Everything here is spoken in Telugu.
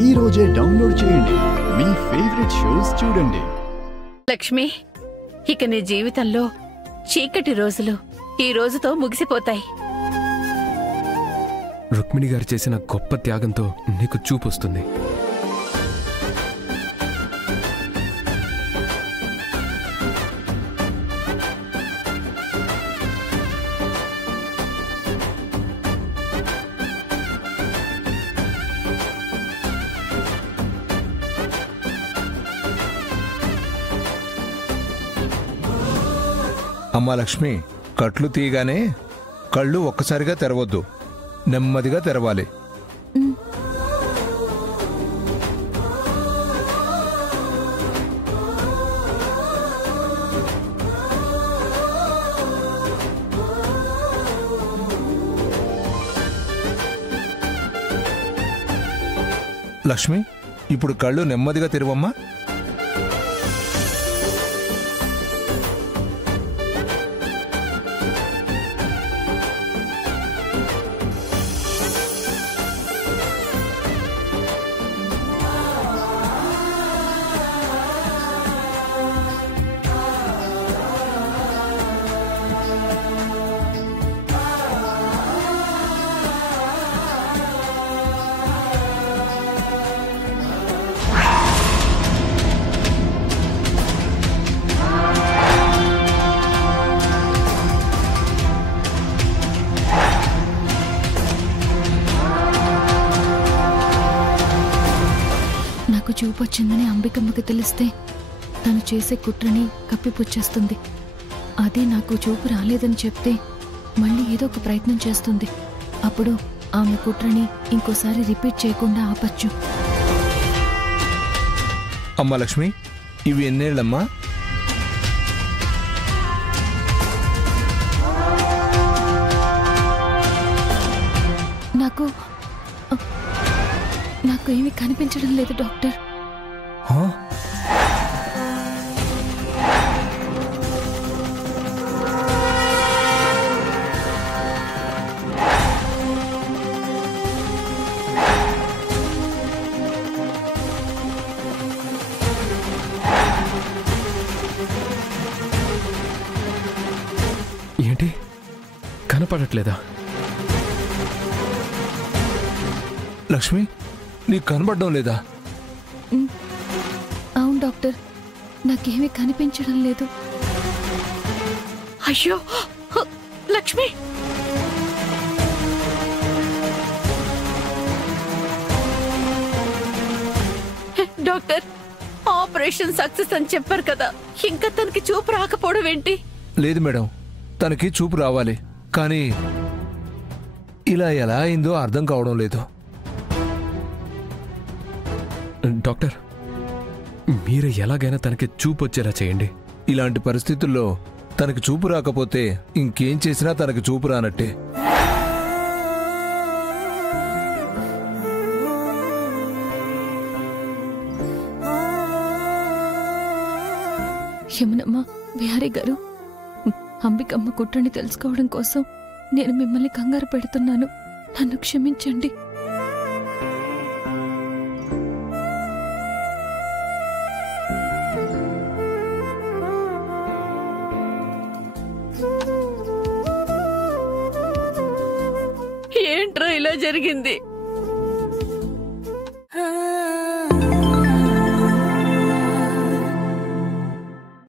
ఈ రోజే డౌన్లోడ్ చేయండి. మీ ఫేవరెట్ షోస్ చూడండి. లక్ష్మి, ఇక నీ జీవితంలో చీకటి రోజులు ఈ రోజుతో ముగిసిపోతాయి. రుక్మిణి గారు చేసిన గొప్ప త్యాగంతో నీకు చూపొస్తుంది. అమ్మా లక్ష్మి, కట్లు తీయగానే కళ్ళు ఒక్కసారిగా తెరవద్దు, నెమ్మదిగా తెరవాలి. లక్ష్మి, ఇప్పుడు కళ్ళు నెమ్మదిగా తెరవమ్మా. నాకు చూపొచ్చిందని అంబికమ్మకి తెలిస్తే తను చేసే కుట్రని కప్పిపుచ్చేస్తుంది. అదే నాకు చూపు రాలేదని చెప్తే మళ్ళీ ఏదో ఒక ప్రయత్నం చేస్తుంది. అప్పుడు ఆమె కుట్రని ఇంకోసారి రిపీట్ చేయకుండా ఆపచ్చు. అమ్మా లక్ష్మి, ఇవి ఎన్నేళ్ళమ్మా? నాకు ఏమీ కనిపించడం లేదు డాక్టర్. ఏంటి, కనపడట్లేదా? లక్ష్మి, నీకు కనబడడం లేదా? అవును డాక్టర్, నాకేమీ కనిపించడం లేదు. అయ్యో లక్ష్మి, డాక్టర్ ఆపరేషన్ సక్సెస్ అని చెప్పారు కదా, ఇంకా తనకి చూపు రాకపోవడం ఏంటి? లేదు మేడం, తనకి చూపు రావాలి, కానీ ఇలా ఎలా అయిందో అర్థం కావడం లేదు. డాక్టర్, మీరే ఎలాగైనా తనకి చూపు వచ్చేలా చేయండి. ఇలాంటి పరిస్థితుల్లో తనకి చూపు రాకపోతే ఇంకేం చేసినా తనకి చూపు రానట్టే. యమునమ్మ, బిహారీ గారు, అంబికమ్మ కుట్రని తెలుసుకోవడం కోసం నేను మిమ్మల్ని కంగారు పెడుతున్నాను. నన్ను క్షమించండి. ఏంట్రా ఇలా జరిగింది?